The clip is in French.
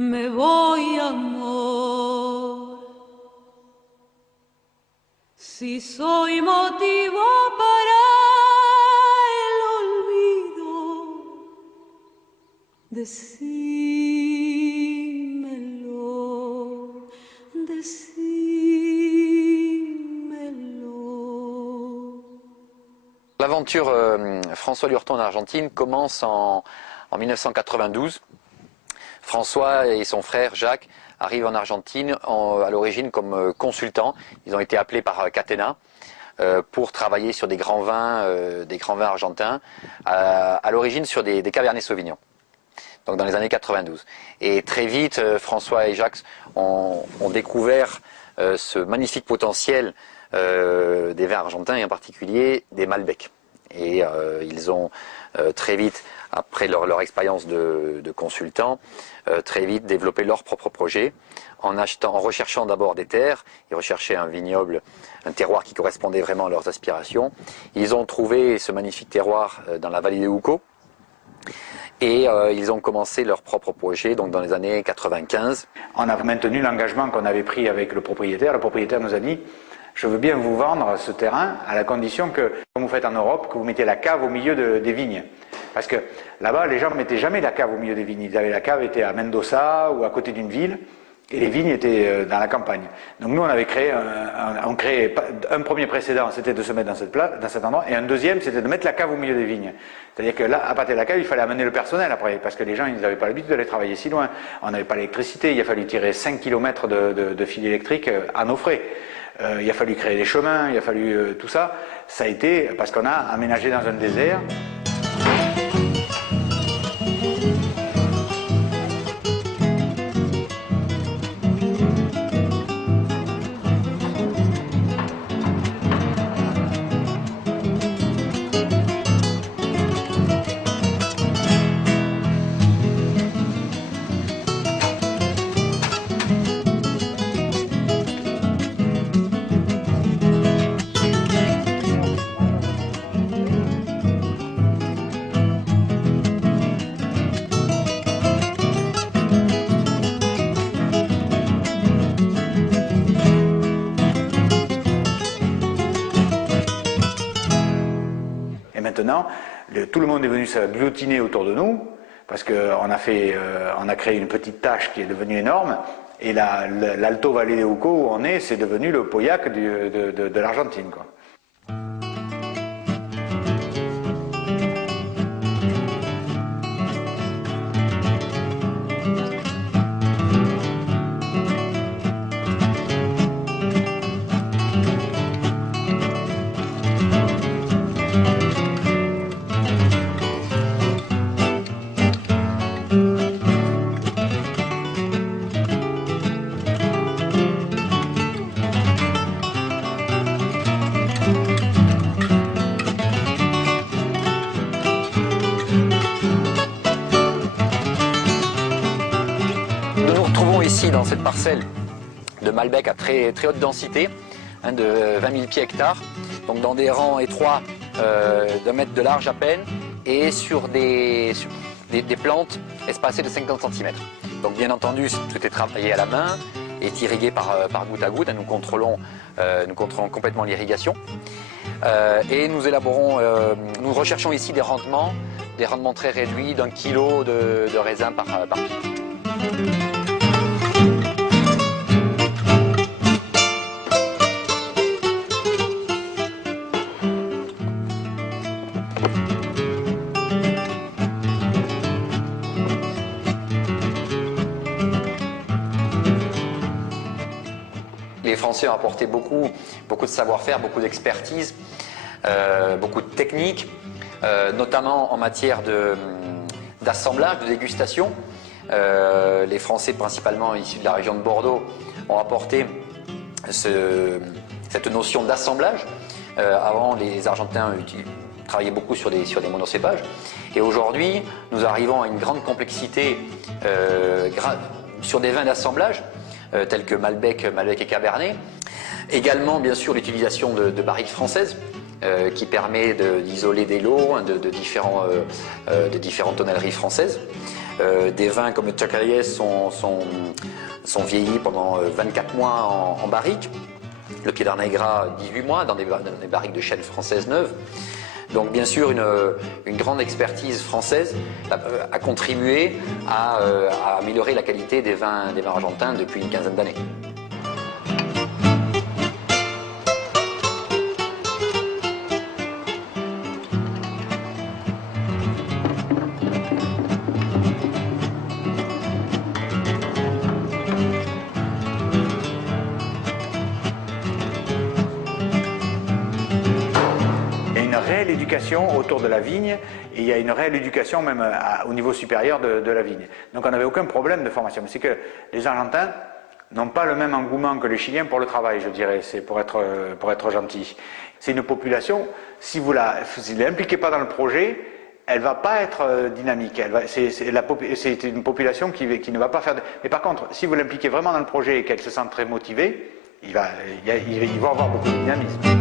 me voy, amor. Si soy motivo para el olvido, decímelo, decímelo. L'aventure François Lurton en Argentine commence en 1992. François et son frère Jacques arrivent en Argentine à l'origine comme consultants. Ils ont été appelés par Catena pour travailler sur des grands vins argentins, à l'origine sur des Cabernet Sauvignon, donc dans les années 92. Et très vite, François et Jacques ont découvert ce magnifique potentiel des vins argentins et en particulier des Malbec. Et ils ont très vite, après leur expérience de consultant, très vite développé leur propre projet en recherchant d'abord des terres. Ils recherchaient un vignoble, un terroir qui correspondait vraiment à leurs aspirations. Ils ont trouvé ce magnifique terroir dans la vallée de Uco et ils ont commencé leur propre projet donc dans les années 95. On a maintenu l'engagement qu'on avait pris avec le propriétaire. Le propriétaire nous a dit: je veux bien vous vendre ce terrain à la condition que, comme vous faites en Europe, que vous mettez la cave au milieu des vignes. Parce que là-bas, les gens ne mettaient jamais la cave au milieu des vignes. La cave était à Mendoza ou à côté d'une ville, et les vignes étaient dans la campagne. Donc nous, on avait créé un premier précédent, c'était de se mettre dans cet endroit, et un deuxième, c'était de mettre la cave au milieu des vignes. C'est-à-dire que là, à partir de la cave, il fallait amener le personnel après, parce que les gens, ils n'avaient pas l'habitude d'aller travailler si loin. On n'avait pas l'électricité, il a fallu tirer 5 km de fil électrique à nos frais. Il a fallu créer des chemins, il a fallu tout ça. Ça a été parce qu'on a aménagé dans un désert. Maintenant, tout le monde est venu s'agglutiner autour de nous, parce qu'on a créé une petite tâche qui est devenue énorme, et l'Alto Valle de Uco, où on est, c'est devenu le Pauillac de l'Argentine, quoi. Ici, dans cette parcelle de Malbec à très haute densité, de 20 000 pieds hectares, donc dans des rangs étroits d'1 mètre de large à peine, et sur des plantes espacées de 50 cm. Donc bien entendu, tout est travaillé à la main, est irrigué par goutte à goutte, nous contrôlons complètement l'irrigation. Et nous recherchons ici des rendements très réduits d'1 kg de raisin par pied. Les Français ont apporté beaucoup de savoir-faire, beaucoup d'expertise, beaucoup de techniques, notamment en matière d'assemblage, de dégustation. Les Français, principalement issus de la région de Bordeaux, ont apporté cette notion d'assemblage. Avant, les Argentins travaillaient beaucoup sur des monocépages. Et aujourd'hui, nous arrivons à une grande complexité sur des vins d'assemblage, tels que Malbec et Cabernet. Également, bien sûr, l'utilisation de barriques françaises, qui permet d'isoler des lots de différentes tonnelleries françaises. Des vins comme le Chacarriès sont vieillis pendant 24 mois en barrique. Le Piedra Negra, 18 mois, dans des barriques de chêne françaises neuves. Donc bien sûr, une grande expertise française a contribué à améliorer la qualité des vins argentins depuis une quinzaine d'années. Réelle éducation autour de la vigne et il y a une réelle éducation même au niveau supérieur de la vigne. Donc on n'avait aucun problème de formation. Mais c'est que les Argentins n'ont pas le même engouement que les Chiliens pour le travail, je dirais, c'est pour être gentil. C'est une population, si vous ne l'impliquez pas dans le projet, elle ne va pas être dynamique. C'est une population qui ne va pas faire... Mais par contre, si vous l'impliquez vraiment dans le projet et qu'elle se sent très motivée, ils vont avoir beaucoup de dynamisme.